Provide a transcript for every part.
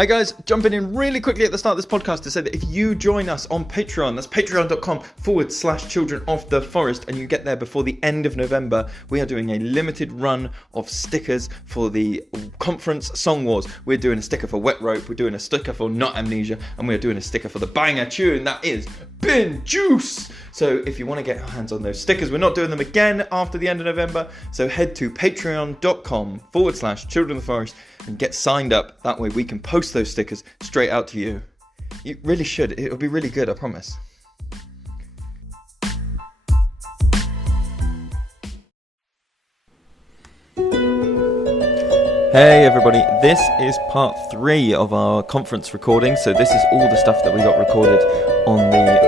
Hey guys, jumping in really quickly at the start of this podcast to say that if you join us on Patreon, that's patreon.com/Children of the Forest, and you get there before the end of November, we are doing a limited run of stickers for the conference Song Wars. We're doing a sticker for Wet Rope, we're doing a sticker for Not Amnesia, and we're doing a sticker for the banger tune that is Bin Juice. So if you want to get your hands on those stickers, we're not doing them again after the end of November, so head to patreon.com/Children of the Forest and get signed up. That way we can post those stickers straight out to you. You really should. It'll be really good, I promise. Hey everybody, this is part 3 of our conference recording. So this is all the stuff that we got recorded on the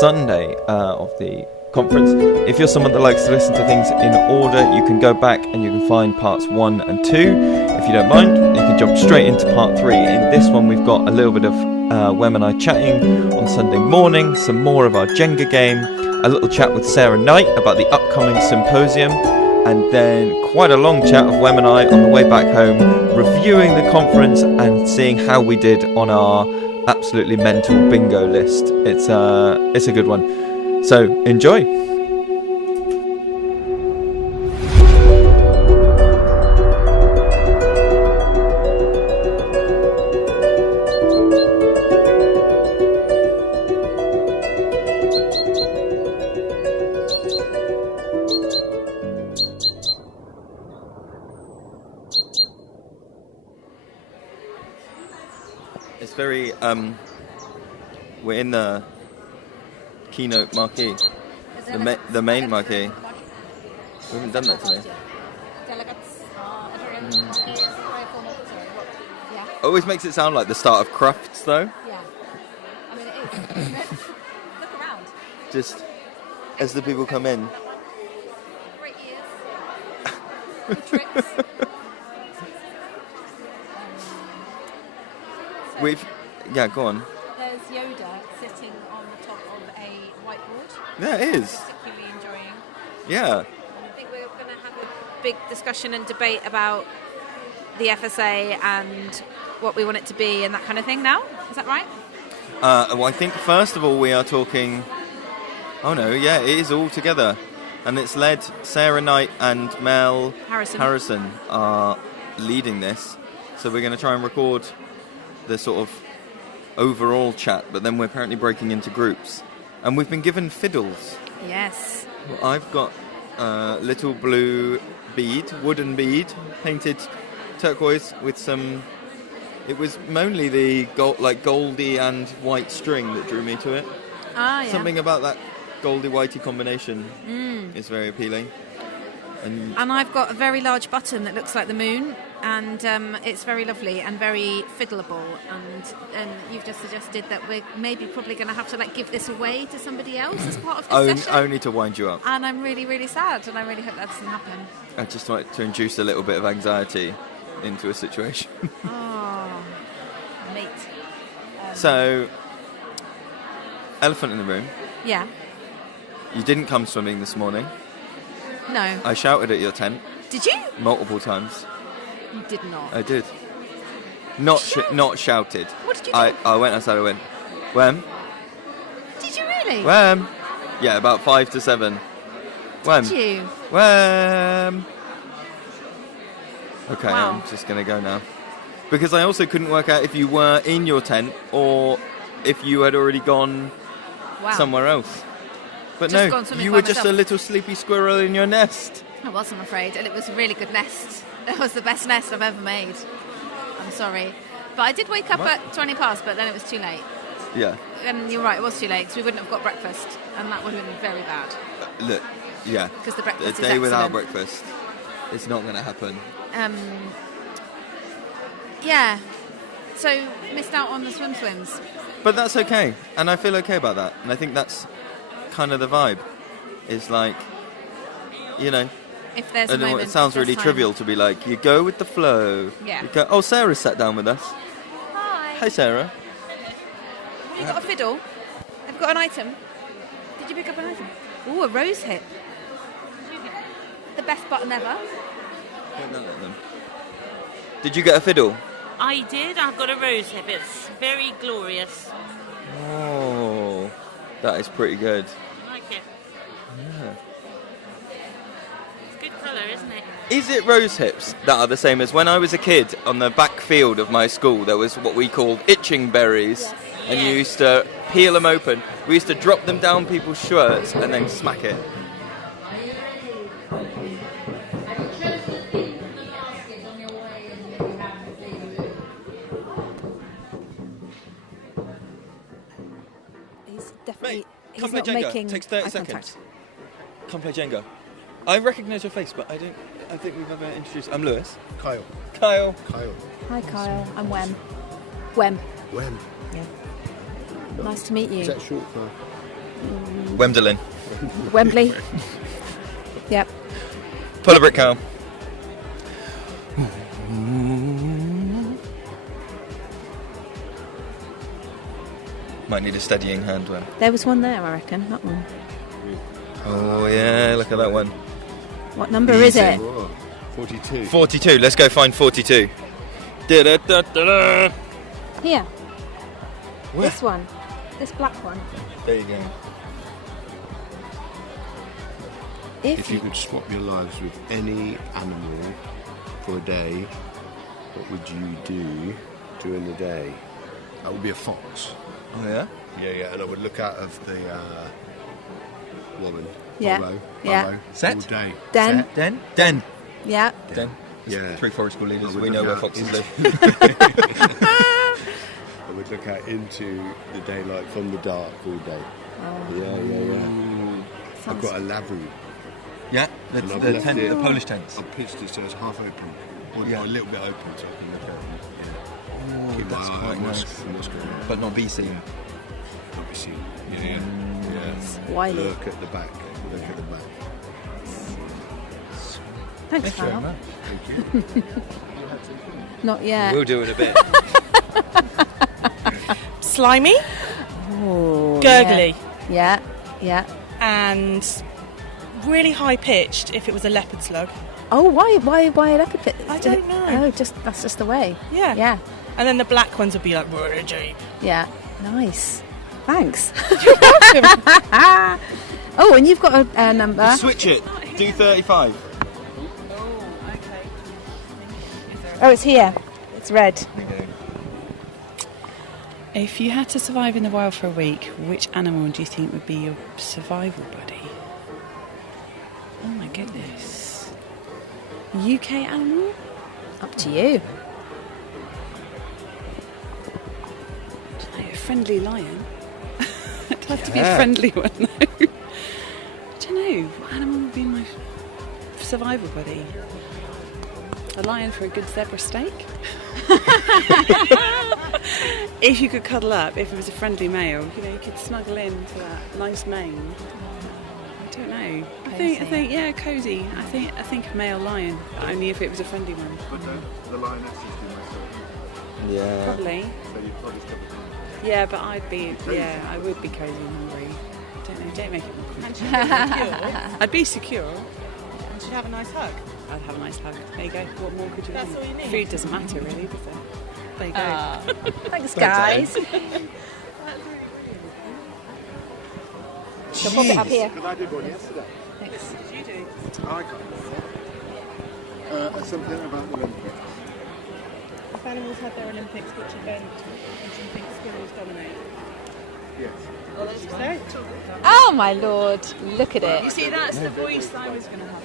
Sunday of the conference. If you're someone that likes to listen to things in order, you can go back and you can find parts 1 and 2. If you don't mind, you can jump straight into part 3. In this one we've got a little bit of Wem and I chatting on Sunday morning, some more of our Jenga game, a little chat with Sarah Knight about the upcoming symposium, and then quite a long chat of Wem and I on the way back home, reviewing the conference and seeing how we did on our absolutely mental bingo list. It's a good one. So, enjoy! It's very, we're in the keynote marquee, the main marquee. We haven't done that today. Always makes it sound like the start of Crufts, though. Yeah, I mean it is. Look around. Just as the people come in. Great ears. Good tricks. Yeah, go on. There's Yoda sitting on the top of a whiteboard. Yeah, it is. Particularly enjoying. Yeah. I think we're going to have a big discussion and debate about the FSA and what we want it to be and that kind of thing now. Is that right? Well, I think first of all we are talking... Oh no, yeah, it is all together. And it's led, Sarah Knight and Mel Harrison are leading this. So we're going to try and record the sort of overall chat, but then we're apparently breaking into groups. And we've been given fiddles. Yes. Well, I've got little blue bead, wooden bead, painted turquoise with some... It was mainly the goldy and white string that drew me to it. Ah, yeah. Something about that goldy-whitey combination is very appealing. And I've got a very large button that looks like the moon, and it's very lovely and very fiddleable. And you've just suggested that we're probably going to have to give this away to somebody else as part of the session. Only to wind you up. And I'm really, really sad, and I really hope that doesn't happen. I just like to induce a little bit of anxiety into a situation. Oh, mate. So, elephant in the room. Yeah. You didn't come swimming this morning. No. I shouted at your tent. Did you? Multiple times. You did not. I did. Not shouted. What did you do? I went outside, I went, Wem? Did you really? Wem? Yeah, about 5 to 7. Wem? Did you? Wem? Okay, Wow. I'm just going to go now. Because I also couldn't work out if you were in your tent or if you had already gone somewhere else. But Just no, gone swimming you by were just myself. a little sleepy squirrel in your nest. I was, I'm afraid, and it was a really good nest. It was the best nest I've ever made. I'm sorry. But I did wake up at 20 past, but then it was too late. Yeah. And you're right, it was too late, because we wouldn't have got breakfast, and that would have been very bad. Look, yeah. Because the breakfast A is day without excellent. breakfast, it's not going to happen. Yeah. So, missed out on the swims. But that's okay, and I feel okay about that. And I think that's kind of the vibe. It's like, you know... If there's I a know moment... it sounds really time. trivial to be like, you go with the flow. Yeah. You go, oh, Sarah's sat down with us. Hi. Hi, Sarah. Have you got a fiddle? Have you got an item? Did you pick up an item? Ooh, a rose hip. The best button ever. Point that at them. Did you get a fiddle? I did. I've got a rose hip. It's very glorious. Oh, that is pretty good. I like it. Yeah. It's good colour, isn't it? Is it rose hips that are the same as when I was a kid on the back field of my school? There was what we called itching berries, and you used to peel them open. We used to drop them down people's shirts and then smack it. He's definitely. Mate, He's come play not Jenga. making Takes 30 eye seconds. contact. Come play Jenga. I recognise your face, but I think we've ever introduced. I'm Lewis. Kyle. Kyle. Hi, Kyle. I'm Wem. Wem. When? Yeah. Nice to meet you. Is that short for? Wembley. Wembley. Yep. Pull a brick, Kyle. Might need a steadying hand, Wem. There was one there, I reckon. That one. Oh yeah, look at that one. What number is it? 42. 42. Let's go find 42. Da-da-da-da-da. Here. Where? This one. This black one. There you go. If you could swap your lives with any animal for a day, what would you do during the day? That would be a fox. Oh yeah. Yeah, and I would look out of the woman. Yeah. Burrow, Set. all day. Den. Den. Yeah. Den. Yeah. 3 forest school leaders. I would We know look where out foxes into- live. I would look out into the daylight from the dark all day. Oh. Yeah. I've got a lavu. Yeah. And The I've tent, left it- the Polish tents. I've pitched it so it's half open. Or Yeah. a little bit open so I can look out. Oh, Keep my that's eye quite on nice. what's going on. But not BC. Not be seen. Yeah. Wily. Look at the back. Look at the back. Thanks, Thank you very Kyle. much. Thank you. Not yet. We'll do it a bit. Slimy, Oh, gurgly, Yeah. Yeah. and really high pitched if it was a leopard slug. Oh, why a leopard pit? I don't know. Oh, that's just the way. Yeah. Yeah. And then the black ones would be like really deep. Yeah. Nice. Thanks. Oh, and you've got a number. Switch it. Do 35. Oh, it's here. It's red. There you go. If you had to survive in the wild for a week, which animal do you think would be your survival buddy? Oh my goodness. UK animal? Up to you. I don't know, a friendly lion. It'd have to be a friendly one though. I don't know, what animal would be my survival buddy? A lion for a good zebra steak? If you could cuddle up, if it was a friendly male, you could snuggle into that nice mane. I don't know. I think, yeah, cosy. I think a male lion, but only if it was a friendly one. But the lionesses do most of it. Yeah. Probably. So you'd probably still be Yeah, but I would be cosy and hungry. Don't know, don't make it more And she'd be secure. I'd be secure. And she'd have a nice hug. I'd have a nice hug. There you go. What more could you That's want? all you need. Food doesn't matter really, does it? There you go. Thanks, guys. So pop it up here. Because I did one yesterday. Thanks. You do. I can't. Something about the Olympics. If animals had their Olympics, which event would you think squirrels dominate? Yes. What did you say? Oh my lord! Look at You it. see, that's the voice I was going to have.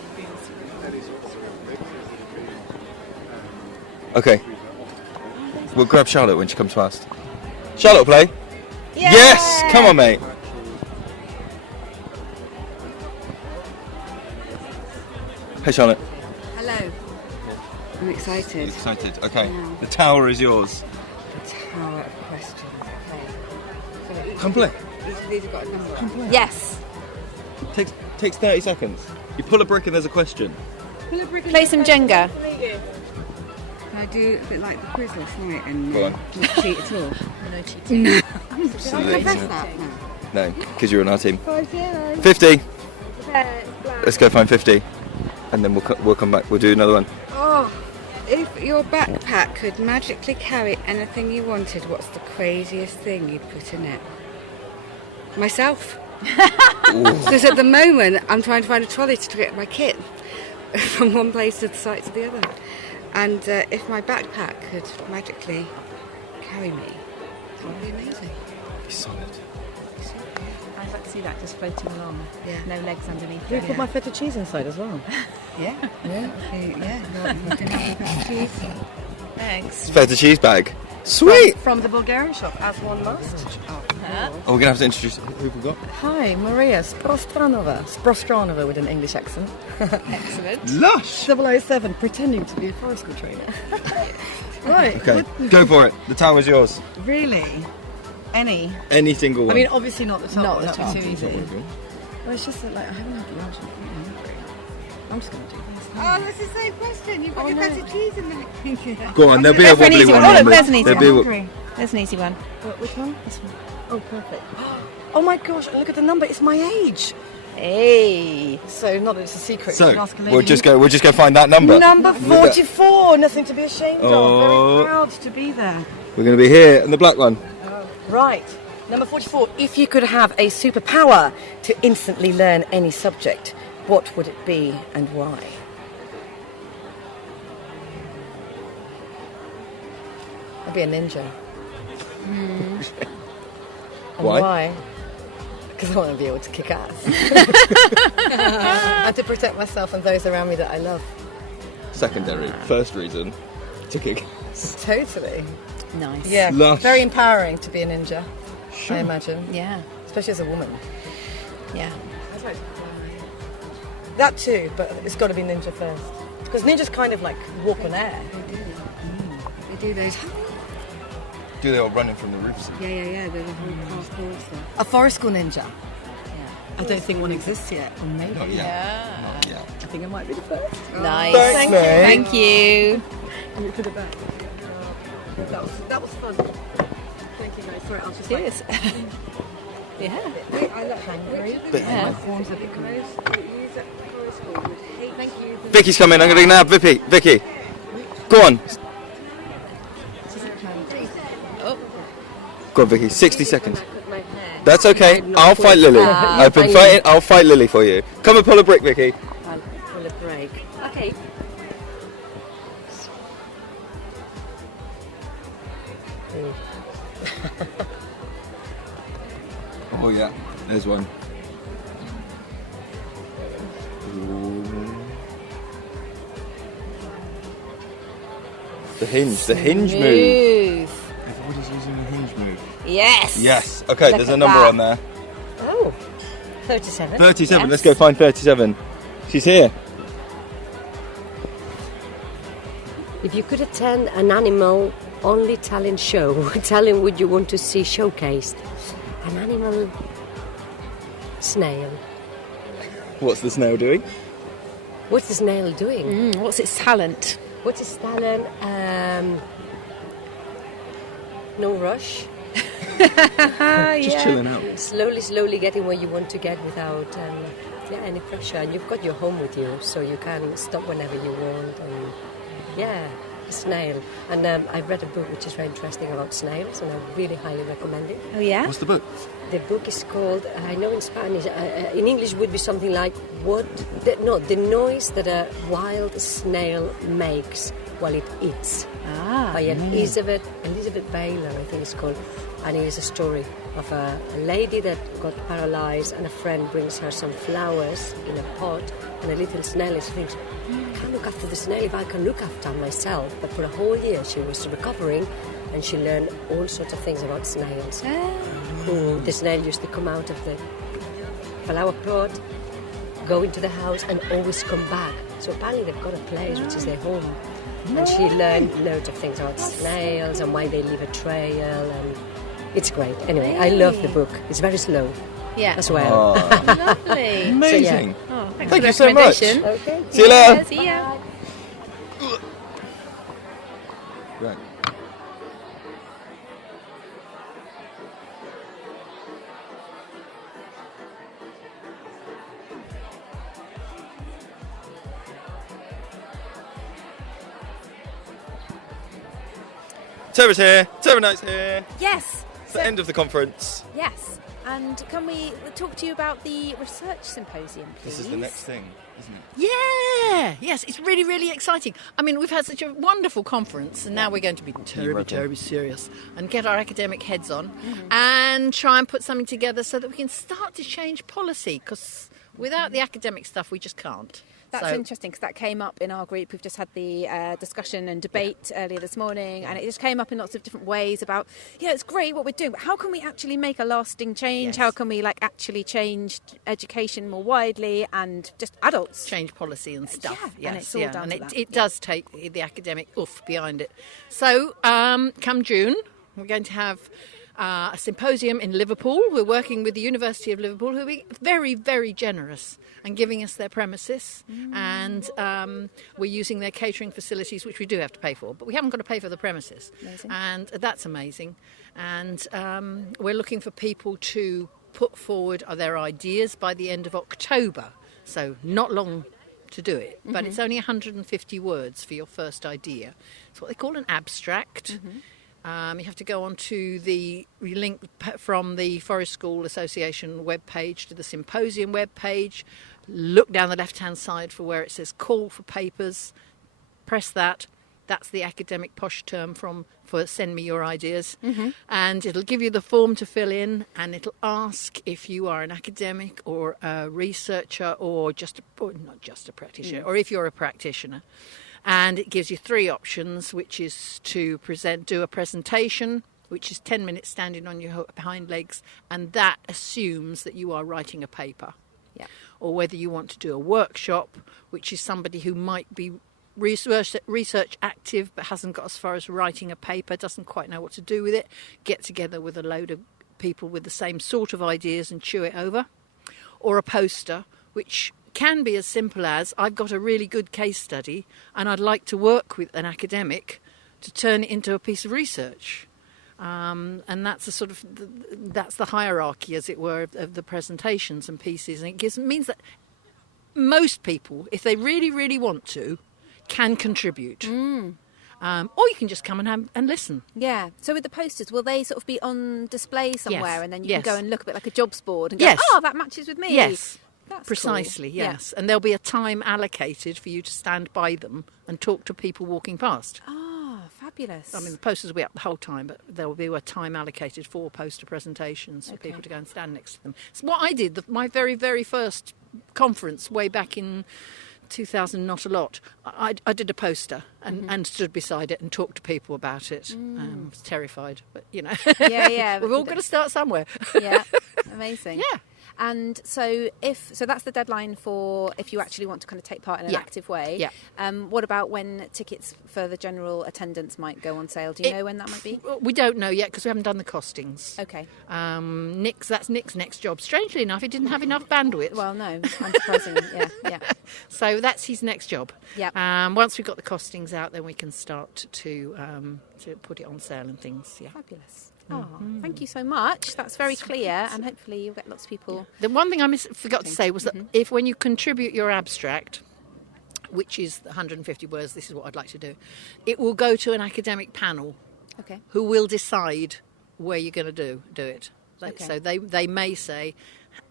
Okay. We'll grab Charlotte when she comes past. Charlotte will play? Yes! Come on, mate. Hey, Charlotte. Hello. I'm excited. Excited. Okay. The tower is yours. Tower of questions. Okay. Come play. These have got a number. Yes. Takes 30 seconds. You pull a brick and there's a question. Play some Jenga. Can I do a bit like the quiz last night and Go on. not cheat at all? No cheating. Did I confess that? No. No, because you're on our team. 50. Let's go find 50. And then we'll come back. We'll do another one. Oh, If your backpack could magically carry anything you wanted, what's the craziest thing you'd put in it? Myself. Because at the moment, I'm trying to find a trolley to get my kit from one place to the site to the other. And if my backpack could magically carry me, that would be amazing. Solid. I'd like to see that just floating along. Yeah. No legs underneath Can it. we put my feta cheese inside as well? Yeah. Yeah. Thanks. Feta cheese bag. Sweet. From the Bulgarian shop, as one must. Oh, we're gonna have to introduce who we've got. Hi, Maria Sprostranova. Sprostranova with an English accent. Excellent. Lush. 007, pretending to be a forest school trainer. Right. Okay, go for it. The tower is yours. Really? Any? Any single one. I mean, obviously not the top. Not the That'd top. be too easy. Well, it's just that, like, I haven't had lunch. I'm just going to do this. Oh, that's the same question. You've got your feta cheese in there. Go on, there'll be a Go for an wobbly easy one. one. Oh, look, on there's an the- easy there'll be one. There's an easy one. Which one? This one. Oh, perfect. Oh my gosh, look at the number. It's my age. Hey. So, not that it's a secret. you So can ask a lady. we'll just go find that number. Number With that- 44. Nothing to be ashamed of. Oh. Very proud to be there. We're gonna be here in the black one. Right. Number 44. If you could have a superpower to instantly learn any subject, what would it be and why? I'd be a ninja. And Why? why? Because I want to be able to kick ass. And to protect myself and those around me that I love. Secondary. First reason to kick. Totally. Nice. Yeah. Lush. Very empowering to be a ninja, I imagine. Yeah. Especially as a woman. Yeah. That too, but it's got to be ninja first. Because ninjas kind of like walk on air. They do those. Do they all running from the roofs? Yeah. The whole parkour stuff. A forest school ninja. I don't think one exists yet, or maybe. Not yet. Not yet. I think I might be the first. Nice. Thanks, mate. Thank you. And we put it back. That was fun. Thank you guys. Sorry, I'll just Cheers. Yeah. I look hungry. Yeah. My form's a bit gross. Use it for a school. Thank you. Vicky's coming. I'm gonna nab Vicky. Go on. Go on, Vicky. 60 seconds. That's okay. I'll fight Lily. I've been fighting. I'll fight Lily for you. Come and pull a brick, Vicky. I'll pull a break. Okay. Oh yeah. There's one. The hinge move. Everybody's using the hinge move. Yes. Yes. Okay, Look there's a at number that. on there. Oh, 37. 37. Yes. Let's go find 37. She's here. If you could attend an animal-only talent show, what talent would you want to see showcased? An animal snail. What's the snail doing? What's the snail doing? What's its talent? What's its talent? No rush. Just chilling out. Slowly getting where you want to get without any pressure. And you've got your home with you, so you can stop whenever you want. And yeah, a snail. And I've read a book which is very interesting about snails, and I really highly recommend it. Oh, yeah? What's the book? The book is called, I know in Spanish, in English would be something like the noise that a wild snail makes while it eats. By Elizabeth Baylor, I think it's called. And it is a story of a lady that got paralyzed, and a friend brings her some flowers in a pot, and a little snail thinks, I can't look after the snail if I can look after myself. But for a whole year she was recovering, and she learned all sorts of things about snails. The snail used to come out of the flower pot, go into the house, and always come back. So apparently they've got a place which is their home. And she learned loads of things about snails and why they leave a trail, and it's great. Anyway, I love the book. It's very slow Yeah. as well. Lovely. Amazing. Oh, thanks Thank for the you so much. recommendation. Okay. See you later. See ya. Right. Tara's here. Tara Knight's here. Yes. It's the end of the conference. Yes. And can we talk to you about the research symposium, please? This is the next thing, isn't it? Yeah, yes, it's really, really exciting. I mean, we've had such a wonderful conference, and now we're going to be terribly serious and get our academic heads on and try and put something together so that we can start to change policy, because without the academic stuff, we just can't. That's interesting, because that came up in our group. We've just had the discussion and debate earlier this morning, and it just came up in lots of different ways about, it's great what we're doing, but how can we actually make a lasting change? Yes. How can we actually change education more widely and just adults? Change policy and stuff. Yeah, yes, and it's all down to and that. it does take the academic oof behind it. So come June, we're going to have a symposium in Liverpool. We're working with the University of Liverpool, who are very, very generous and giving us their premises, and we're using their catering facilities, which we do have to pay for, but we haven't got to pay for the premises. Amazing. And that's amazing. And we're looking for people to put forward their ideas by the end of October, so not long to do it, but it's only 150 words for your first idea. It's what they call an abstract. You have to go onto the link from the Forest School Association webpage to the symposium webpage. Look down the left-hand side for where it says call for papers. Press that. That's the academic posh term for send me your ideas. And it'll give you the form to fill in, and it'll ask if you are an academic or a researcher or not just a practitioner, or if you're a practitioner. And it gives you 3 options, which is to do a presentation, which is 10 minutes standing on your hind legs, and that assumes that you are writing a paper. Yeah. Or whether you want to do a workshop, which is somebody who might be research active but hasn't got as far as writing a paper, doesn't quite know what to do with it, get together with a load of people with the same sort of ideas and chew it over. Or a poster, which can be as simple as, I've got a really good case study and I'd like to work with an academic to turn it into a piece of research. And that's that's the hierarchy, as it were, of the presentations and pieces. And it means that most people, if they really, really want to, can contribute. Or you can just come and listen. Yeah. So with the posters, will they sort of be on display somewhere, Yes. and then you Yes. can go and look a bit like a jobs board and go, Yes. oh, that matches with me. Yes. That's Precisely, cool. yes. And there'll be a time allocated for you to stand by them and talk to people walking past. Ah, fabulous. I mean, the posters will be up the whole time, but there will be a time allocated for poster presentations for people to go and stand next to them. It's what I did, my very, very first conference way back in 2000, not a lot. I did a poster and stood beside it and talked to people about it. I was terrified, but Yeah. we've all got to start somewhere. Yeah, amazing. Yeah. And so that's the deadline for if you actually want to kind of take part in an active way. Yeah. What about when tickets for the general attendance might go on sale? Do you know when that might be? We don't know yet because we haven't done the costings. Okay. That's Nick's next job. Strangely enough, he didn't have enough bandwidth. Well, no, unsurprisingly, yeah. So that's his next job. Yeah. Once we've got the costings out, then we can start to put it on sale and things. Yeah. Fabulous. Oh, thank you so much. That's very clear, and hopefully you'll get lots of people. The one thing I forgot to say was that when you contribute your abstract, which is 150 words, this is what I'd like to do, it will go to an academic panel Okay. who will decide where you're going to do it. Okay. So they may say,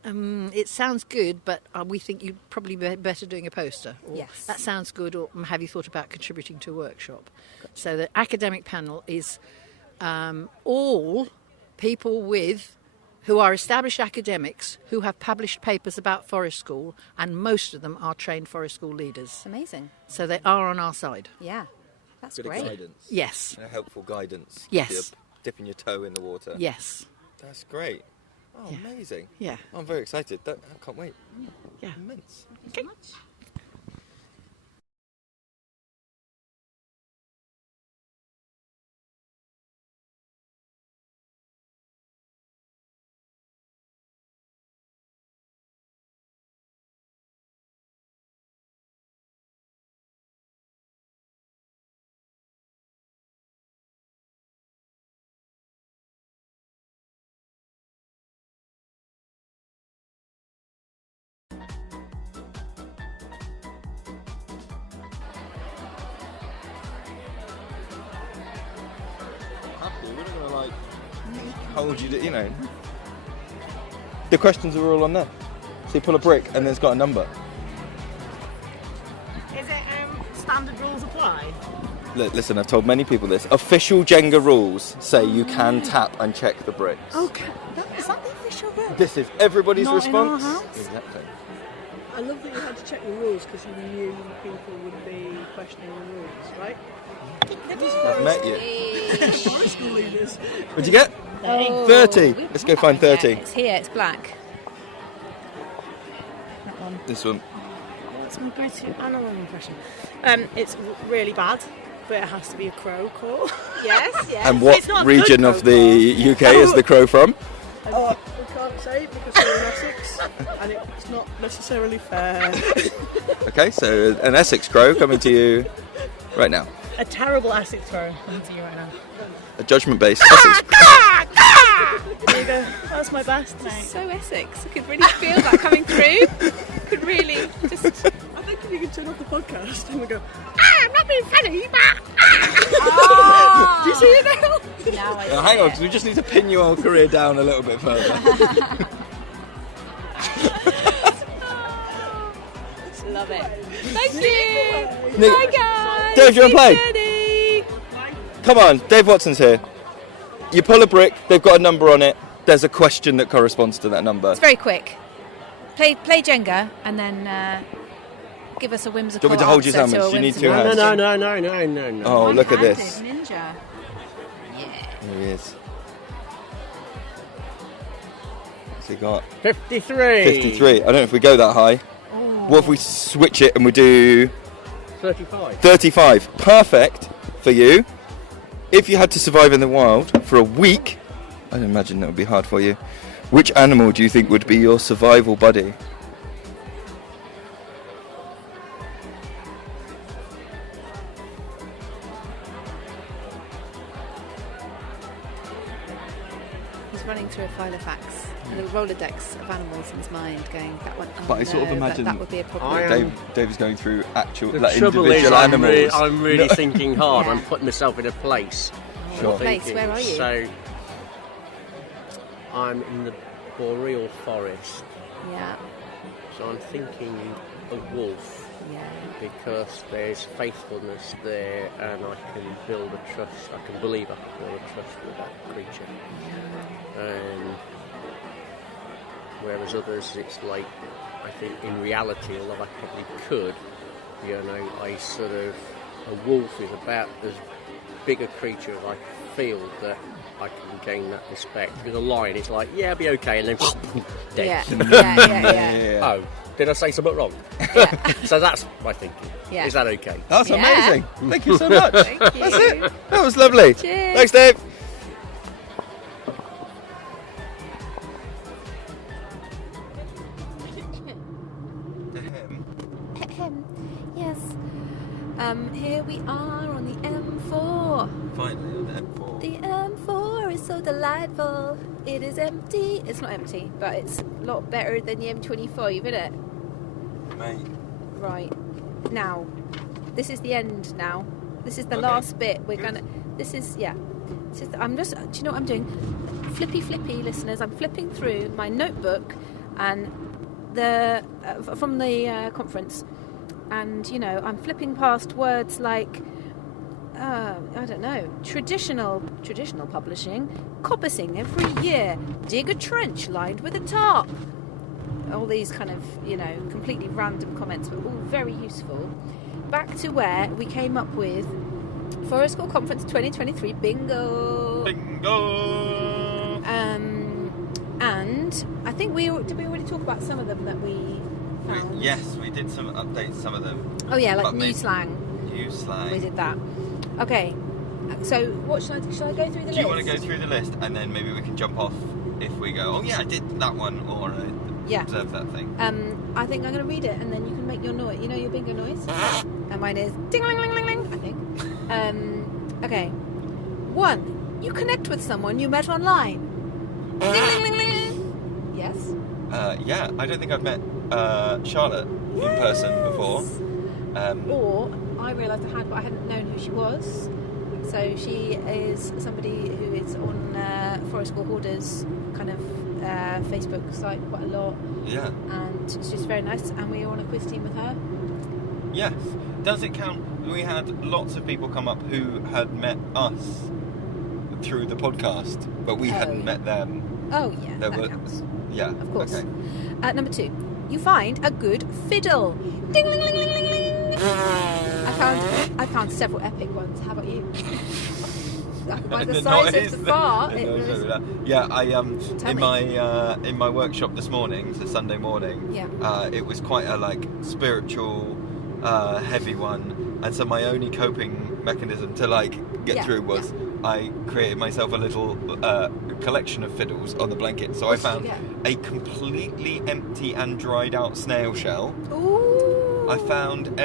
it sounds good, but we think you'd probably be better doing a poster. Or Yes. that sounds good, or have you thought about contributing to a workshop? So the academic panel is all people who are established academics who have published papers about Forest School, and most of them are trained Forest School leaders. Amazing. So they are on our side. Yeah. That's Good great. guidance. Yes. Helpful guidance. Yes. You're dipping your toe in the water. Yes. That's great. Oh, Yeah. amazing. Yeah. I'm very excited. I can't wait. Yeah. Immense. Okay. We're not going to like hold you to, you know. The questions are all on there. So you pull a brick and then it's got a number. Is it standard rules apply? Look, listen, I've told many people this. Official Jenga rules say you can tap and check the bricks. Okay. Is that the official rule? This is everybody's Not in our response. house. Exactly. I love that you had to check the rules because you knew people would be questioning the rules, right? I've met you. High school leaders. What'd you get? Oh, 30. Let's go find 30. It's here, it's black. That one. This one. What's my go-to animal impression? It's really bad, but it has to be a crow call. Yes, yes. And what It's not a region good of the UK is the crow from? Oh, we can't say because we're in Essex, and it's not necessarily fair. Okay, so an Essex crow coming to you right now. A terrible Essex crow coming to you right now. A judgment-based Essex crow. There you go. That's my best, mate. So Essex. I could really feel that coming through. Could really just... I think if you could turn off the podcast and we go, I'm not being funny, but... Do you see it now? Now I Hang on, because we just need to pin your whole career down a little bit further. love it. Thank you. Nick, Bye, guys. Dave, do you want to play? Jenny. Come on, Dave Watson's here. You pull a brick, they've got a number on it. There's a question that corresponds to that number. It's very quick. Play Jenga and then give us a whimsical Do you want me to hold your answer sandwich? to a You need two whimsical hands. No. Oh, look at One-handed this. Ninja. Yeah. There he is. What's he got? 53. 53. I don't know if we go that high. Oh. What if we switch it and we do 35. 35? Perfect for you. If you had to survive in the wild for a week, I imagine that would be hard for you. Which animal do you think would be your survival buddy? He's running through a file of facts and a Rolodex of animals in his mind, going that one. Oh, But I sort of no, imagine that would be a problem. Dave is going through actual The like, trouble is, individual animals. I'm really No. thinking hard. Yeah. I'm putting myself in a place. Sure. What place? Where are you? So, I'm in the boreal forest. Yeah. So I'm thinking a wolf. Yeah. Because there's faithfulness there, and I can build a trust. I can believe I can build a trust with that creature. And whereas others, it's like, I think in reality, although I probably could, you know, I sort of, a wolf is about as big a creature as I feel that I can gain that respect. With a lion, it's like, yeah, I'll be okay, and then dead. Yeah. Oh, did I say something wrong? Yeah. So that's my thinking. Yeah. Is that okay? That's Yeah. amazing. Thank you so much. Thank you. That's it. That was lovely. Cheers. Thanks, Dave. Yes. Here we are on the M4. Finally on the M4. The M4 is so delightful. It is empty. It's not empty, but it's a lot better than the M25, isn't it? Mate. Right. Now, this is the end now. This is the Okay. last bit. We're Good. gonna. This is, yeah. I'm just. Do you know what I'm doing? Flippy, listeners. I'm flipping through my notebook and from the conference, and you know, I'm flipping past words like. I don't know. Traditional publishing, coppicing every year, dig a trench lined with a tarp. All these kind of, you know, completely random comments, but all very useful. Back to where we came up with Forest School Conference 2023 bingo. Bingo. And I think did we already talk about some of them that we found? Yes, we did some updates, some of them. Oh yeah, like But new maybe- slang. New slang. We did that. Okay. So what should I go through the list? Do you want to go through the list and then maybe we can jump off if we go, oh yeah, I did that one, or I Yeah. observed that thing. I think I'm going to read it and then you can make your noise. You know your bingo noise? And mine is ding-a-ling-ling-ling-ling, I think. Okay. 1. You connect with someone you met online. Ding-a-ling-ling-ling. Yes? Yeah, I don't think I've met Charlotte in person before. Or I realised I had, but I hadn't known who she was. So she is somebody who is on Forest School Hoarders kind of Facebook site quite a lot. Yeah. And she's very nice, and we were on a quiz team with her. Yes. Does it count? We had lots of people come up who had met us through the podcast, but we hadn't met them. Oh yeah, that counts. Yeah, of course. Okay. Number 2, you find a good fiddle. Ding, ling, ling, ling, ling, ling. I found several epic ones. How about you? By the size of the bar, it was. Yeah, I in my workshop this morning, so Sunday morning. Yeah. It was quite a spiritual, heavy one, and so my only coping mechanism to get through was I created myself a little collection of fiddles on the blanket. So I found a completely empty and dried out snail shell. Ooh. I found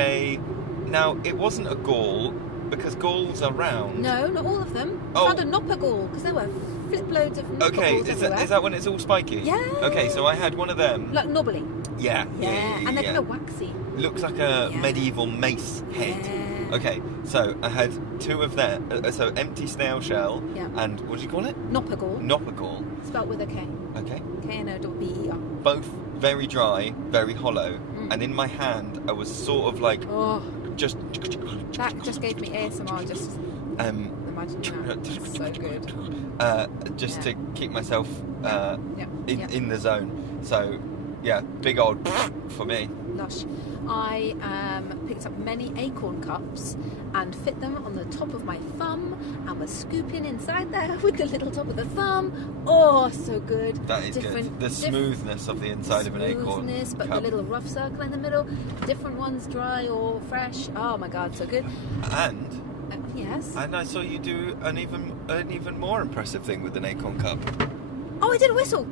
now it wasn't a gall because galls are round. No, not all of them. I found a nopper gall because there were flip loads of nopper galls everywhere. Is that when it's all spiky? Yeah. Okay, so I had one of them. Like knobbly. Yeah. And they're kind of waxy. Looks like a medieval mace head. Yeah. Okay, so I had 2 of them. So empty snail shell and what do you call it? Nopper gall. Nopper gall. Spelled with a K. Okay. K-N-O-B-E-R. Both very dry, very hollow, and in my hand I was sort of just. That just gave me ASMR. Just imagine that. It's so good. Just to keep myself in the zone. So yeah, big old for me. Lush. I picked up many acorn cups and fit them on the top of my thumb and was scooping inside there with the little top of the thumb. Oh, so good. That is good. The smoothness of the inside of an acorn but cup. The little rough circle in the middle. Different ones, dry or fresh. Oh my God, so good. And yes. And I saw you do an even more impressive thing with an acorn cup. Oh, I did a whistle.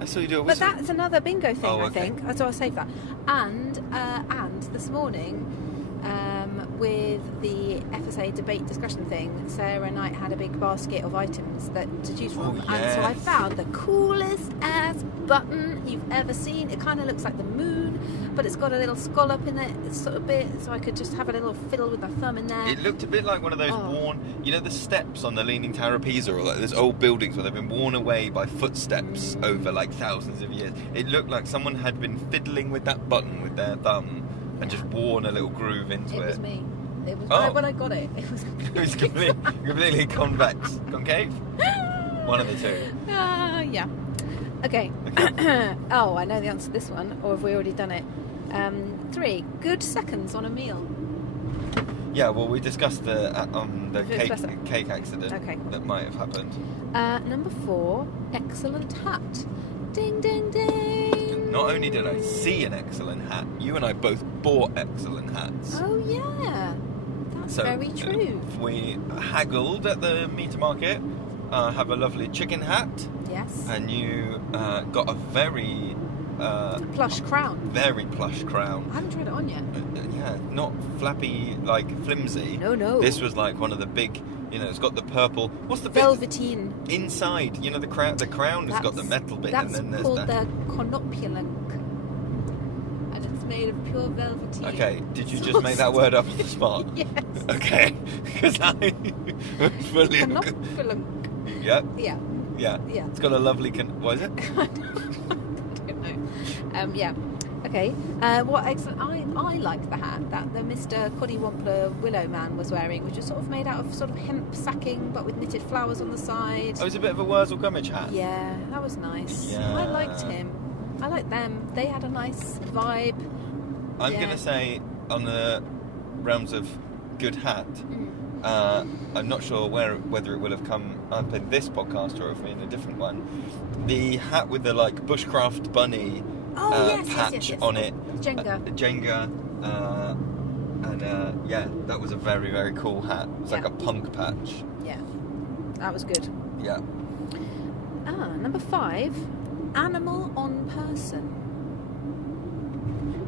I saw you do a whistle. But that's another bingo thing, okay. I think. So I'll save that. And this morning, with the FSA debate discussion thing, Sarah Knight had a big basket of items to choose from. Yes. And so I found the coolest ass button you've ever seen. It kind of looks like the moon, but it's got a little scallop in it, sort of bit, so I could just have a little fiddle with my thumb in there. It looked a bit like one of those worn, the steps on the Leaning Tower of Pisa, or those old buildings where they've been worn away by footsteps over thousands of years. It looked like someone had been fiddling with that button with their thumb and just worn a little groove into it. It was me. It was when I got it. It was completely convex, concave. One of the two. Yeah. Okay. Oh, I know the answer to this one, or have we already done it? 3 good seconds on a meal. Yeah, well, we discussed the cake accident that might have happened. Number 4, excellent hat. Ding, ding, ding. Not only did I see an excellent hat, you and I both bought excellent hats. Oh, yeah. That's very true. We haggled at the meat market. Have a lovely chicken hat. Yes. And you got a very... plush crown. Very plush crown. I haven't tried it on yet. Yeah, not flappy, flimsy. No. This was one of the big... it's got the purple... What's the velveteen bit? Inside, the crown. The crown has got the metal bit, and then there's called the conopulunk. And it's made of pure velveteen. Okay, did you just make that word up on the spot? Yes. Okay, because I was fully... Conopulunk. Yeah? Yeah. Yeah. It's got a lovely... what is it? I don't know. Yeah. Okay. What excellent... I liked the hat that the Mr. Coddywampler Willow Man was wearing, which was sort of made out of sort of hemp sacking, but with knitted flowers on the side. Oh, it was a bit of a Wurzel Gummidge hat. Yeah, that was nice. Yeah. I liked him. I liked them. They had a nice vibe. I'm going to say, on the realms of good hat, I'm not sure whether it will have come up in this podcast or if in a different one. The hat with the bushcraft bunny patch on it. Jenga. And that was a very, very cool hat. It was like a punk patch. Yeah, that was good. Yeah. Number 5, animal on person.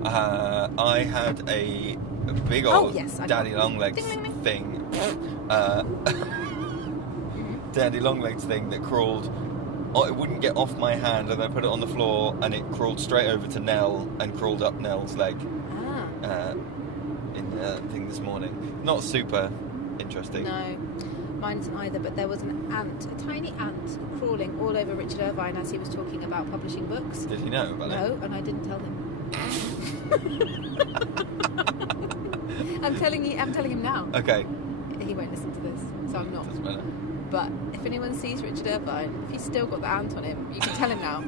I had a big old daddy longlegs thing. Daddy longlegs thing that crawled. Oh, it wouldn't get off my hand, and I put it on the floor, and it crawled straight over to Nell and crawled up Nell's leg. In the thing this morning. Not super interesting. No. mine isn't either, but there was an ant, a tiny ant, crawling all over Richard Irvine as he was talking about publishing books. Did he know about it? No, and I didn't tell him. I'm telling him now. Okay. He won't listen to this, so I'm not. Doesn't matter. But if anyone sees Richard Irvine, if he's still got the ant on him, you can tell him now.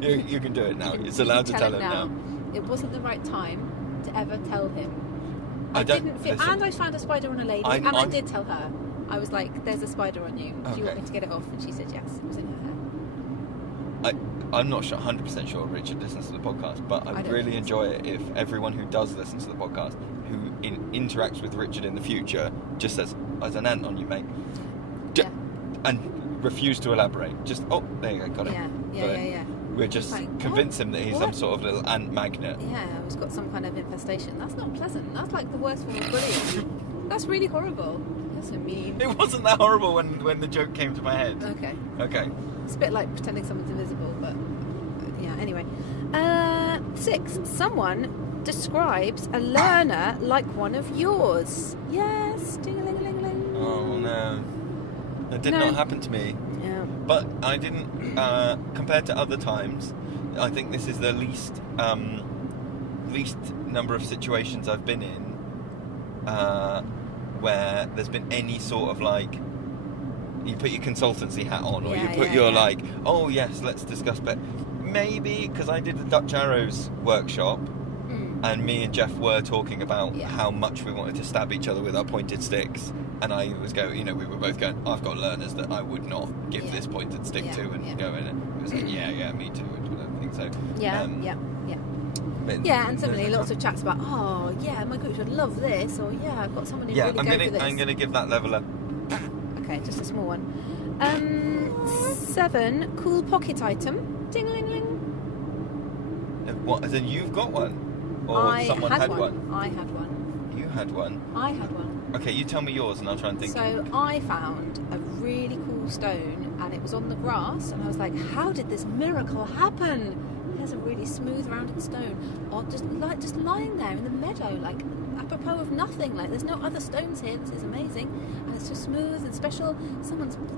You can do it now. It's allowed to tell him now. It wasn't the right time to ever tell him. I found a spider on a lady, and I did tell her. I was like, "There's a spider on you. Do you want me to get it off?" And she said yes. It was in her hair. I'm not 100% sure Richard listens to the podcast, but I really enjoy it if everyone who does listen to the podcast, who interacts with Richard in the future, just says, "There's an ant on you, mate," and refuse to elaborate. Just, there you go, got it. Yeah. We're just convince him that he's some sort of little ant magnet. Yeah, he's got some kind of infestation. That's not pleasant. That's like the worst form of bullying. That's really horrible. That's so mean. It wasn't that horrible when the joke came to my head. Okay. It's a bit like pretending someone's invisible, but yeah, anyway. 6. Someone describes a learner like one of yours. Yes, ding-a-ling-a-ling-a-ling. Oh no. That did not happen to me. Yeah. But I didn't, compared to other times, I think this is the least number of situations I've been in where there's been any sort of like, you put your consultancy hat on, or you put your like, oh yes, let's discuss, but maybe because I did the Dutch Arrows workshop, and me and Jeff were talking about how much we wanted to stab each other with our pointed sticks, and I was going, we were both going, I've got learners that I would not give this pointed stick to, and go in it. It was like, me too, and I think so. And similarly, lots of chats about, my group would love this, or I've got someone who really go for this. I'm going to give that level a... Okay, just a small one. 7, cool pocket item. Ding-a-ling-ling. What, as in you've got one? Or someone had one? I had one. You had one? I had one. Okay, you tell me yours and I'll try and think. So I found a really cool stone, and it was on the grass, and I was like, how did this miracle happen? There's a really smooth rounded stone, or just lying there in the meadow, like apropos of nothing. Like there's no other stones here. This is amazing, and it's just smooth and special.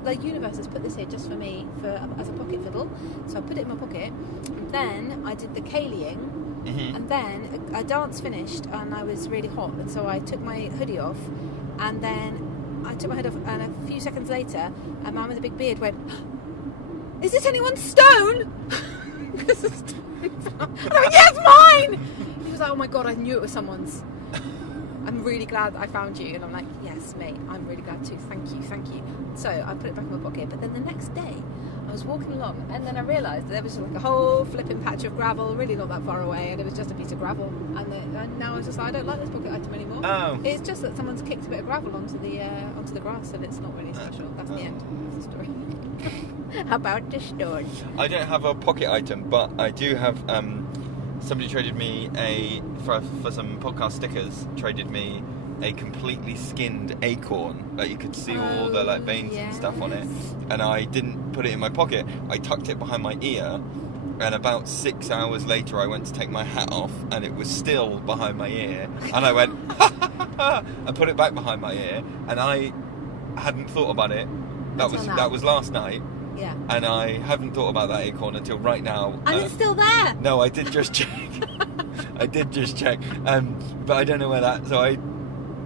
The universe has put this here just for me as a pocket fiddle. So I put it in my pocket, and then I did the calying. And then a dance finished, and I was really hot, and so I took my hoodie off, and then I took my hood off, and a few seconds later, a man with a big beard went, "Is this anyone's stone?" This is yes, mine! He was like, "Oh my god, I knew it was someone's. I'm really glad that I found you." And I'm like, "Yes, mate, I'm really glad too. Thank you." So I put it back in my pocket. But then the next day, I was walking along, and then I realised there was like a whole flipping patch of gravel, really not that far away, and it was just a piece of gravel. And now I was just like, I don't like this pocket item anymore. Oh. It's just that someone's kicked a bit of gravel onto the grass, and it's not really special. That's the end of the story. How about the story? I don't have a pocket item, but I do have. Somebody traded me for some podcast stickers. Traded me a completely skinned acorn. Like you could see all the like veins and stuff on it, and I didn't put it in my pocket. I tucked it behind my ear, and about 6 hours later, I went to take my hat off, and it was still behind my ear. And I went, I put it back behind my ear, and I hadn't thought about it. That was last night. Yeah. And I haven't thought about that acorn until right now. And it's still there. No, I did just check. But I don't know where that. So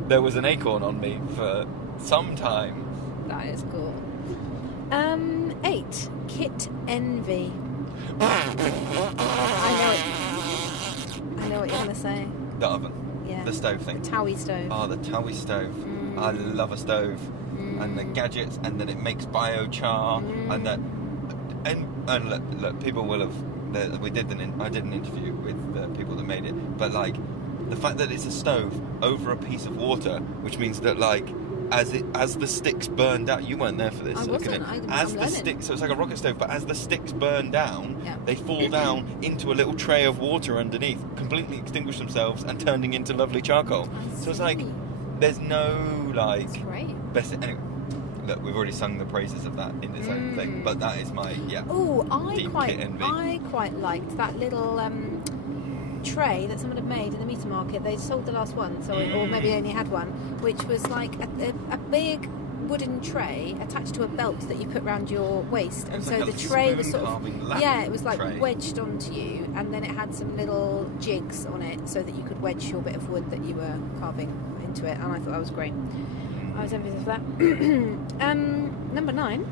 there was an acorn on me for some time. That is cool. 8, kit envy. I know what you're gonna say. The oven. Yeah. The stove thing. The Towie stove. Oh, the Towie stove. I love a stove. And the gadgets, and then it makes biochar, and look, people will have. I did an interview with the people that made it, but like the fact that it's a stove over a piece of water, which means that like as the sticks burned out, you weren't there for this. I wasn't. As the sticks, so it's like a rocket stove, but as the sticks burn down, they fall down into a little tray of water underneath, completely extinguish themselves, and turning into lovely charcoal. So it's like there's no like. That's great. Best anyway. Look, we've already sung the praises of that in its own thing, but that is my deep kit envy. I quite liked that little tray that someone had made in the meter market. They sold the last one, or maybe only had one, which was like a big wooden tray attached to a belt that you put around your waist, and so like the a tray was sort spoon-carving of lap it was like tray. wedged onto you, and then it had some little jigs on it so that you could wedge your bit of wood that you were carving into it, and I thought that was great. I was envious of that. Number 9,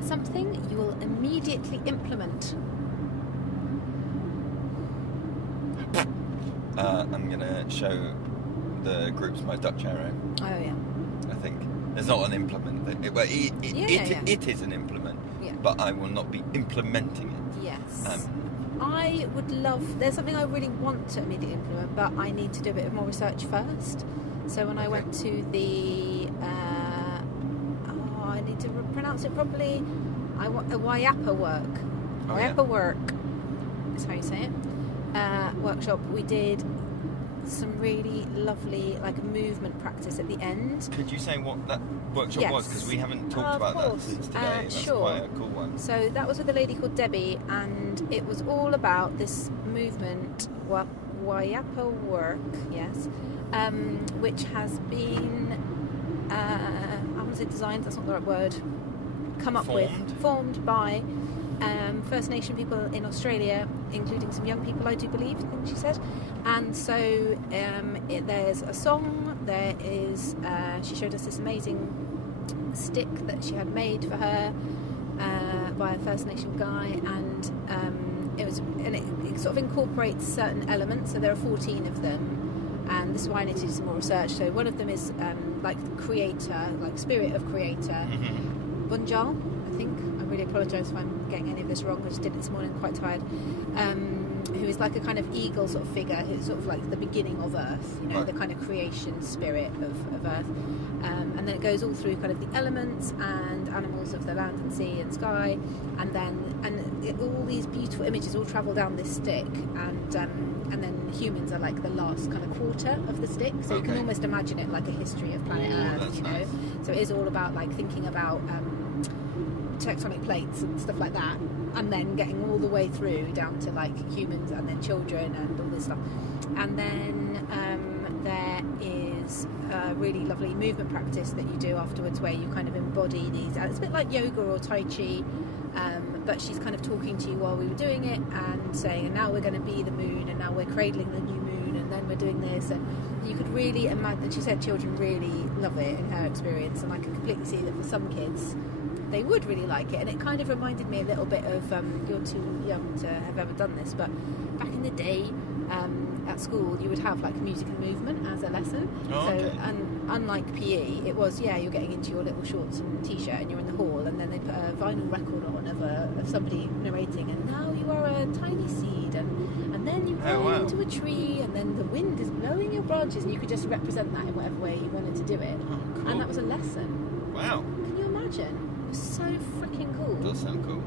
something you will immediately implement. I'm going to show the groups my Dutch arrow. Oh yeah. I think there's not an implement. It is an implement, Yeah. but I will not be implementing it. Yes. I would love. There's something I really want to immediately implement, but I need to do a bit of more research first. So when I went to the, I need to pronounce it properly. I want a Wayapa work. Wayapa work is how you say it. Workshop. We did some really lovely like movement practice at the end. Could you say what that workshop was? Because we haven't talked about that since today. That's sure. quite a cool one. So that was with a lady called Debbie, and it was all about this movement, Wayapa work, yes, which has been, I want to say designed, that's not the right word, formed by First Nation people in Australia, including some young people, I do believe, I think she said. And so there's a song, there is, she showed us this amazing stick that she had made for her by a First Nation guy, and it sort of incorporates certain elements, so there are 14 of them, and this is why I need to do some more research. So one of them is like the creator, like spirit of creator, Bunjal, I think. I really apologise if I'm getting any of this wrong, I just did it this morning, quite tired. Who is like a kind of eagle sort of figure, who's sort of like the beginning of Earth, you know, the kind of creation spirit of Earth. And then it goes all through kind of the elements and animals of the land and sea and sky, and then all these beautiful images all travel down this stick, and then humans are like the last kind of quarter of the stick, so you can almost imagine it like a history of planet Earth, you know. Nice. So it is all about like thinking about tectonic plates and stuff like that, and then getting all the way through down to like humans and then children and all this stuff. And then there is a really lovely movement practice that you do afterwards where you kind of embody these, it's a bit like yoga or Tai Chi, but she's kind of talking to you while we were doing it and saying, and now we're going to be the moon, and now we're cradling the new moon, and then we're doing this, and you could really imagine, she said children really love it in her experience, and I can completely see that for some kids they would really like it. And it kind of reminded me a little bit of, you're too young to have ever done this, but back in the day at school you would have like music and movement as a lesson. And unlike PE, it was, you're getting into your little shorts and t-shirt and you're in the hall, and then they put a vinyl record on of somebody narrating, and now you are a tiny seed, and then you grow into a tree, and then the wind is blowing your branches, and you could just represent that in whatever way you wanted to do it. Cool. And that was a lesson. Wow. Can you imagine? It was so freaking cool. Does sound cool.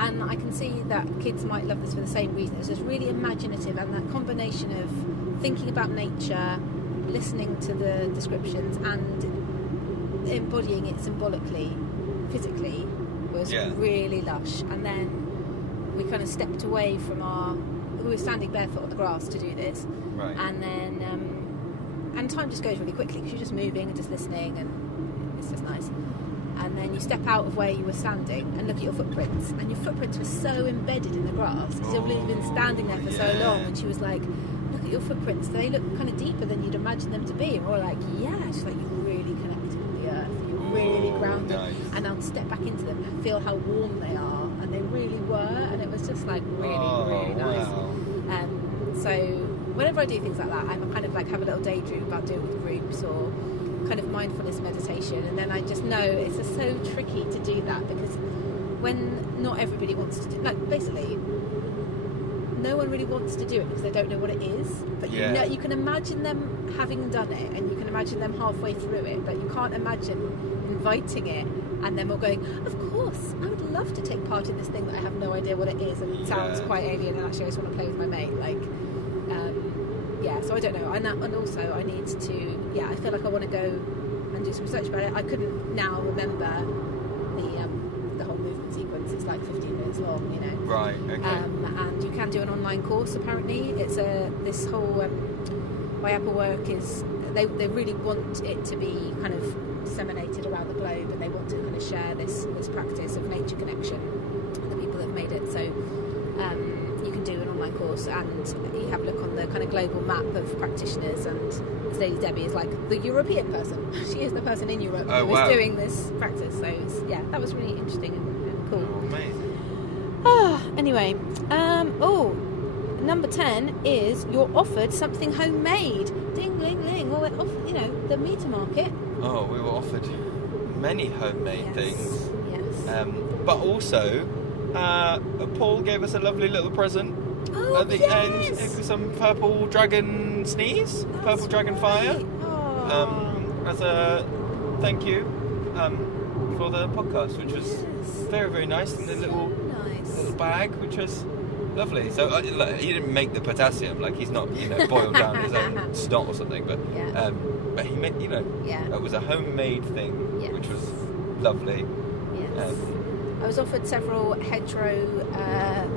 And I can see that kids might love this for the same reason. It's just really imaginative, and that combination of thinking about nature, listening to the descriptions, and embodying it symbolically, physically, was really lush. And then we kind of stepped away from we were standing barefoot on the grass to do this. Right. And then, and time just goes really quickly because you're just moving and just listening, and it's just nice. And then you step out of where you were standing and look at your footprints, and your footprints were so embedded in the grass because you've been standing there for so long. And she was like, look at your footprints, they look kind of deeper than you'd imagine them to be. And we were like, she's like, you're really connected with the earth, you're really grounded. Nice. And I'll step back into them and feel how warm they are, and they really were, and it was just like really nice. Wow. So whenever I do things like that, I'm kind of like have a little daydream about doing it with groups or kind of mindfulness meditation, and then I just know it's just so tricky to do that because when not everybody wants to do, like basically no one really wants to do it because they don't know what it is, but you know, you can imagine them having done it, and you can imagine them halfway through it, but you can't imagine inviting it and then we're going, of course I would love to take part in this thing that I have no idea what it is, and it sounds quite alien, and actually I just want to play with my mate, like so I don't know, and also I need to I feel like I want to go and do some research about it. I couldn't now remember the whole movement sequence. It's like 15 minutes long, you know. Right. Okay. And you can do an online course. Apparently, it's this whole Wayapa work is they really want it to be kind of disseminated around the globe, and they want to kind of share this practice of nature connection. The people that have made it, so you can do an online course, and you have a look on the kind of global map of practitioners, and this lady Debbie is like the European person. She is the person in Europe who is doing this practice. So that was really interesting and cool. Oh, amazing. Anyway, number 10 is you're offered something homemade. Ding, ling, ling. Well, we're off, the meter market. Oh, we were offered many homemade things. Yes. But also, Paul gave us a lovely little present at the end. It was some purple dragon sneeze, purple dragon fire, as a thank you for the podcast, which was very, very nice, in a little bag, which was lovely. So he didn't make the potassium, like he's not boiled down his own snot or something, but he made it was a homemade thing, which was lovely. Yes. I was offered several hedgerow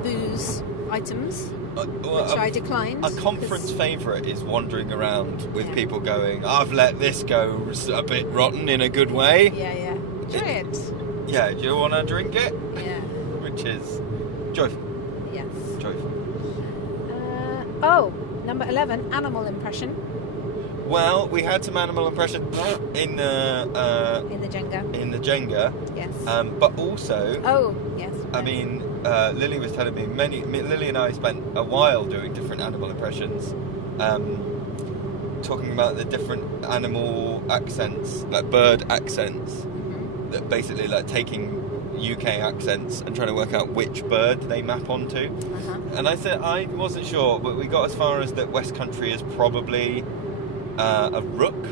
booze items, which I declined. A conference favourite is wandering around with people going, I've let this go a bit rotten in a good way. Yeah. Try it. Yeah, do you want to drink it? Yeah. Which is joyful. Yes. Joyful. Number 11, animal impression. Well, we had some animal impression in the Jenga. In the Jenga. Yes. But also. Oh, yes. I mean, Lily was telling me Lily and I spent a while doing different animal impressions, talking about the different animal accents, like bird accents, that basically like taking UK accents and trying to work out which bird they map onto. And I said I wasn't sure, but we got as far as that West Country is probably a rook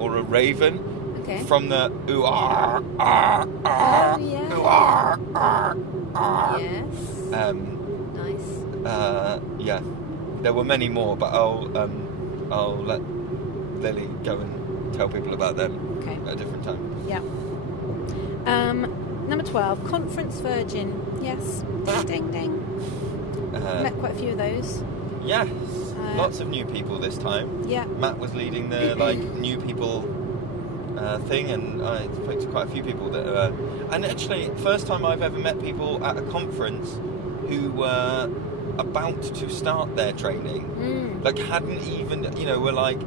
or a raven. Okay. From the ooh ah ah ah ooh ah ah ah. Yes. Nice. Yeah. There were many more, but I'll let Lily go and tell people about them at a different time. Yeah. Number 12, conference virgin. Yes. Ding ding ding. Met quite a few of those. Yes. Lots of new people this time. Yeah. Matt was leading the new people thing, and I spoke to quite a few people that and actually first time I've ever met people at a conference who were about to start their training, like hadn't even were like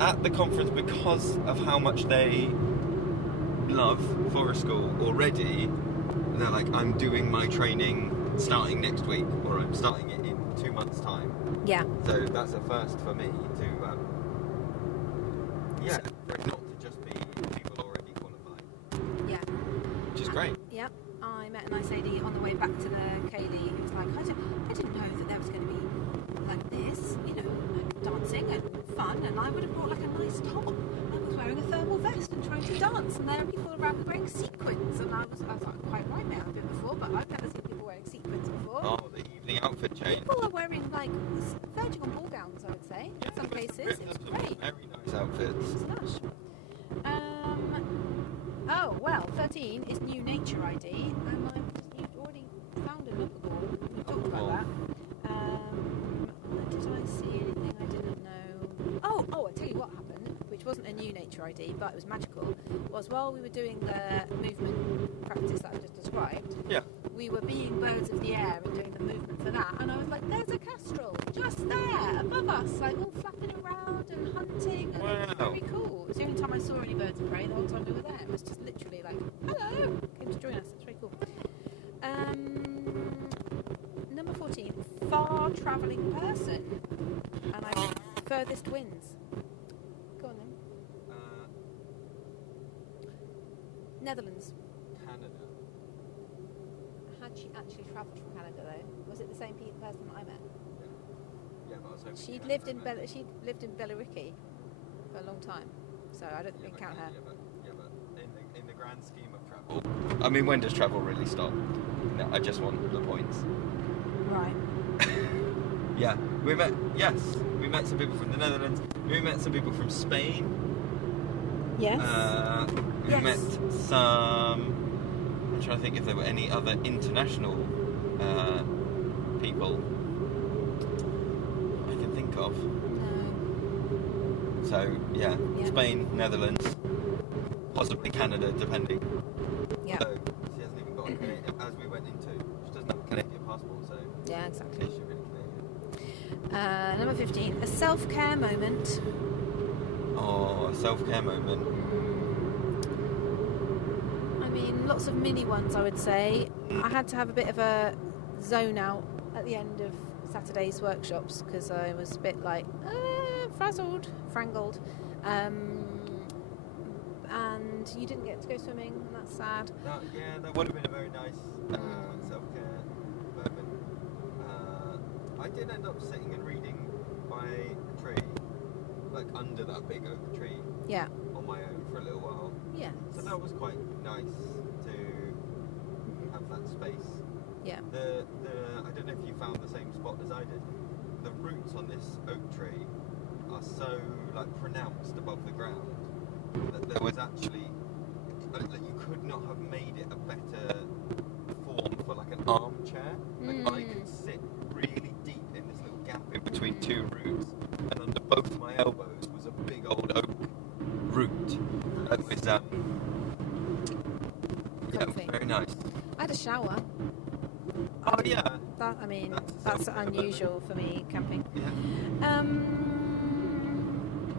at the conference because of how much they love Forest School already. They're like, I'm doing my training starting next week, or I'm starting it in 2 months' time. Yeah. So that's a first for me to for it not to just be people already qualified. Yeah. Which is great. Yep. I met a nice lady on the way back to the Kaylee who was like, I didn't know that there was going to be like this, dancing and fun, and I would have brought like a nice top. I was wearing a thermal vest and trying to dance, and there are people around me wearing sequins, and I was like, quite right, mate, I've been before, but I've never seen people wearing sequins before. Oh, the evening outfit change. People are wearing verging on ball gowns, I would say, in some places. It's great. Very nice outfits. It's lush. 13 is New Nature ID, and you've already found a Lookagoon. We talked about that. Did I see anything I didn't know? Oh, I'll tell you what happened, which wasn't a New Nature ID, but it was magical, was while we were doing the movement practice that I just described, we were being birds of the air and doing the movement for that, and I was like, there's a kestrel just there above us, like all flapping around and hunting, and it was very cool. It was the only time I saw any birds of prey the whole time we were there. It was just literally like, hello, came to join us. It's very cool. Number 14, far travelling person, and I think furthest wins. Go on then. Netherlands. Canada. Had she actually travelled from Canada though? Was it the same person that I met? Yeah, but I was hoping She'd lived in Billericay for a long time, so I don't think we can count her. Yeah, but in the grand scheme of travel, I mean, when does travel really stop? No, I just want the points. Right. Yeah, we met some people from the Netherlands. We met some people from Spain. Yes. We met some. I'm trying to think if there were any other international people I can think of. No. So yeah, Spain, Netherlands, possibly Canada, depending. Yeah. So she hasn't even got a Canadian, as we went into. She doesn't have a Canadian passport, so Yeah, exactly. is she really Canadian? Number 15, a self-care moment. Oh, a self-care moment. I mean, lots of mini ones, I would say. I had to have a bit of a zone out at the end of Saturday's workshops because I was a bit like frangled. And you didn't get to go swimming, and that's sad. That would have been a very nice self-care moment. I did end up sitting and reading by a tree, like under that big oak tree. Yeah. On my own for a little while. Yeah. So that was quite nice to have that space. Yeah. I don't know if you found the same spot as I did. The roots on this oak tree are so like pronounced above the ground that there was actually that you could not have made it a better form for like an armchair. Like I could sit really deep in this little gap in between two roots, and under both my elbows was a big old oak root. It was it was very nice. I had a shower. Oh yeah. That's unusual for me camping. Yeah.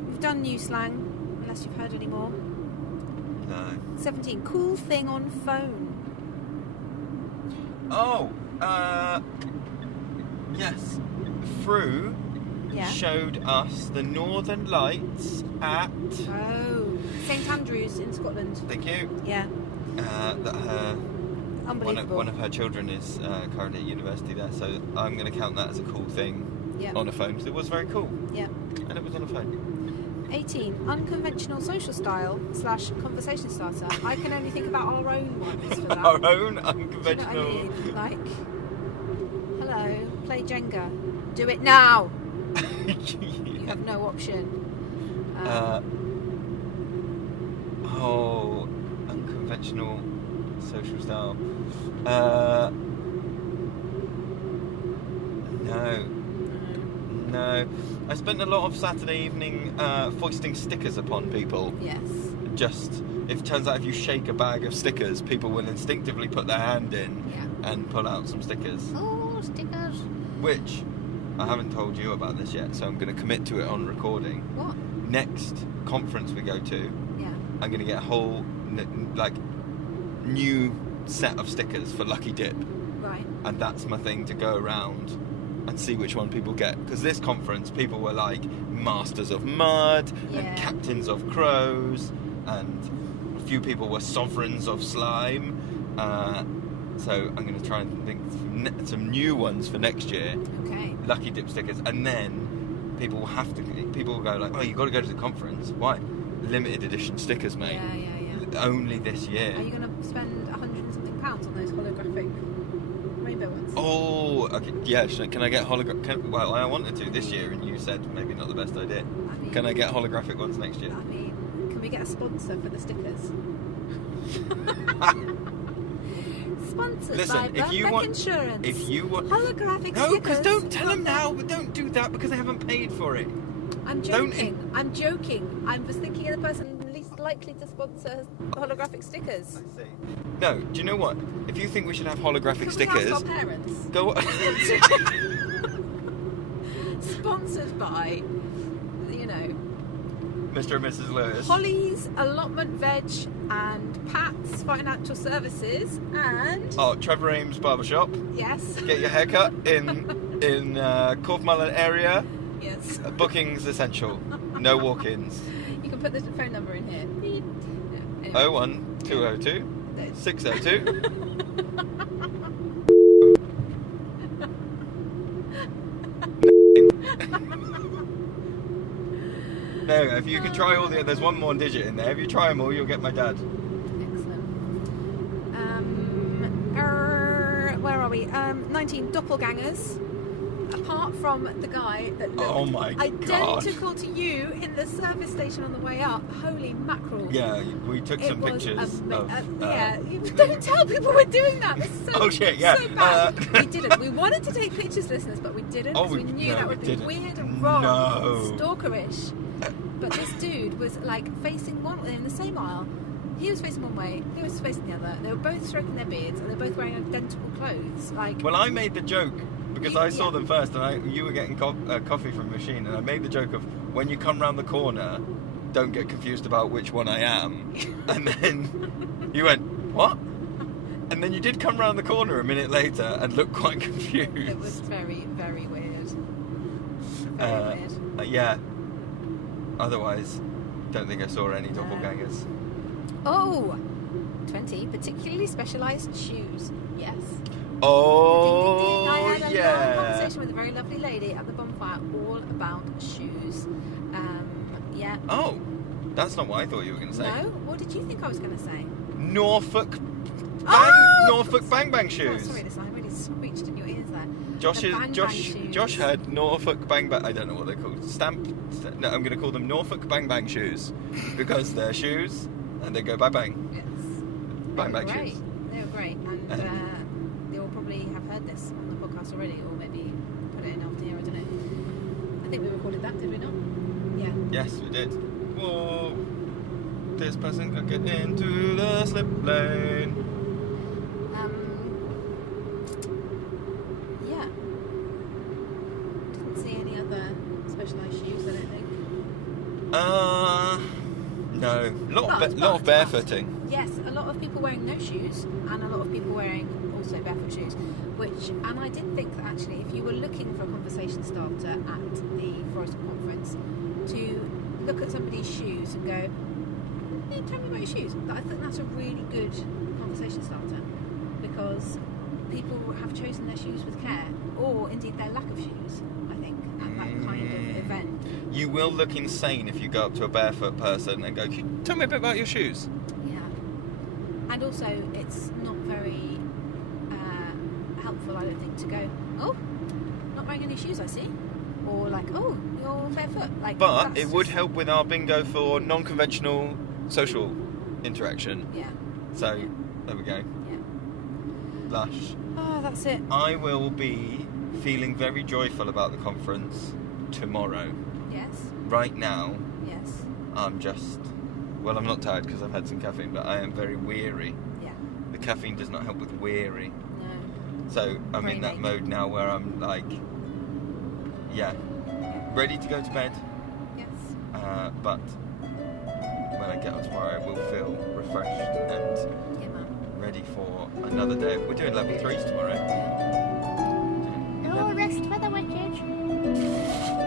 We've done new slang, unless you've heard any more. No. 17, cool thing on phone. Oh, yes. Fru showed us the Northern Lights at St Andrews in Scotland. Thank you. Yeah. That her Unbelievable. one of her children is currently at university there, so I'm going to count that as a cool thing on a phone because it was very cool. Yeah. And it was on a phone. 18, unconventional social style / conversation starter. I can only think about our own ones for that. Our own unconventional. Do you know what I mean? Like, hello, play Jenga. Do it now. You have no option. Unconventional social style. No. I spent a lot of Saturday evening foisting stickers upon people. Yes. It turns out if you shake a bag of stickers, people will instinctively put their hand in and pull out some stickers. Oh, stickers. Which, I haven't told you about this yet, so I'm going to commit to it on recording. What? Next conference we go to, I'm going to get a whole, new set of stickers for Lucky Dip. Right. And that's my thing, to go around and see which one people get. Because this conference, people were like Masters of Mud and Captains of Crows, and a few people were Sovereigns of Slime. So I'm going to try and think some new ones for next year. Okay. Lucky Dip stickers. And then people will go like, oh, you've got to go to the conference. Why? Limited edition stickers, mate. Yeah. Only this year. Are you going to spend £100 and something on those holographic rainbow ones? Oh, okay. Yeah. Can I get well, I wanted to this year, and you said maybe not the best idea. Can I get holographic ones next year? I mean, can we get a sponsor for the stickers? Sponsored Listen, by Birkbeck Insurance. If you want holographic stickers. No, because don't tell them now. But don't do that because they haven't paid for it. I'm joking. I'm joking. I was thinking of the person least likely to sponsor holographic stickers. I see. No, do you know what? If you think we should have holographic stickers, we ask our parents? Go. Sponsored by, Mr. and Mrs. Lewis. Holly's Allotment Veg and Pat's Financial Services and... Oh, Trevor Ames Barbershop. Yes. Get your haircut in Corfmullen area. Yes. Bookings essential. No walk-ins. You can put the phone number in here. Beep. Yeah, anyway. 01202 602. No, if you can try all there's one more digit in there. If you try them all, you'll get my dad. Excellent. Where are we? 19, doppelgangers. apart from the guy that looked Oh my God. identical to you in the service station on the way up. Holy mackerel. Yeah, we took some It was pictures yeah, you don't tell people we're doing that. That's so, Oh, shit, yeah. so bad. We didn't. We wanted to take pictures, listeners, but we didn't Oh, because we knew that would be didn't. weird and wrong, No. and stalkerish. But this dude was like facing one in the same aisle. He was facing one way, he was facing the other. They were both stroking their beards, and they were both wearing identical clothes. Like, Well, I made the joke because I saw them first, and you were getting coffee from the machine, and I made the joke of when you come round the corner, don't get confused about which one I am. And then you went, what? And then you did come round the corner a minute later and looked quite confused. it was very, very weird. Very weird. Yeah. Otherwise, don't think I saw any doppelgangers. Oh, 20 particularly specialised shoes. Yes. Oh, I had a long yeah. conversation with a very lovely lady at the bonfire all about shoes. Yeah. Oh, that's not what I thought you were going to say. No? What did you think I was going to say? Norfolk Bang Bang Oh, sorry, sorry, listen, I really screeched in your ears there. Josh had Norfolk Bang Bang. I don't know what they're called. No, I'm going to call them Norfolk Bang Bang shoes because they're shoes and they go bang bang. Yes. Bang They were bang great. shoes. They were great, and they all probably have heard this on the podcast already, or maybe put it in after here. I don't know. I think we recorded that, did we not? Yeah. Yes, we did. Whoa! This person could get into the slip lane. Yeah. Didn't see any other specialised shoes, I don't think. No. Lot of barefooting. Yes, a lot of people wearing no shoes, and a lot of people wearing also barefoot shoes. And I did think that actually, if you were looking for a conversation starter at the Forest Conference, to look at somebody's shoes and go, hey, tell me about your shoes. I think that's a really good conversation starter, because people have chosen their shoes with care, or indeed their lack of shoes, I think, at that kind of event. You will look insane if you go up to a barefoot person and go, "Can you tell me a bit about your shoes?" Yeah. And also, it's not very helpful, I don't think, to go, oh, not wearing any shoes, I see. Or like, oh, you're barefoot. Like, But that's it would just- help with our bingo for non-conventional social interaction. Yeah. So, there we go. Yeah. Lush. Oh, that's it. I will be feeling very joyful about the conference tomorrow. Yes. Right now, Yes. I'm just... Well, I'm not tired because I've had some caffeine, but I am very weary. Yeah. The caffeine does not help with weary. No. So I'm Very in that late. mode now where I'm like, yeah, ready to go to bed. Yes. But when I get up tomorrow, I will feel refreshed and Yeah, man. ready for another day. We're doing level 3s tomorrow. No rest for the wicked.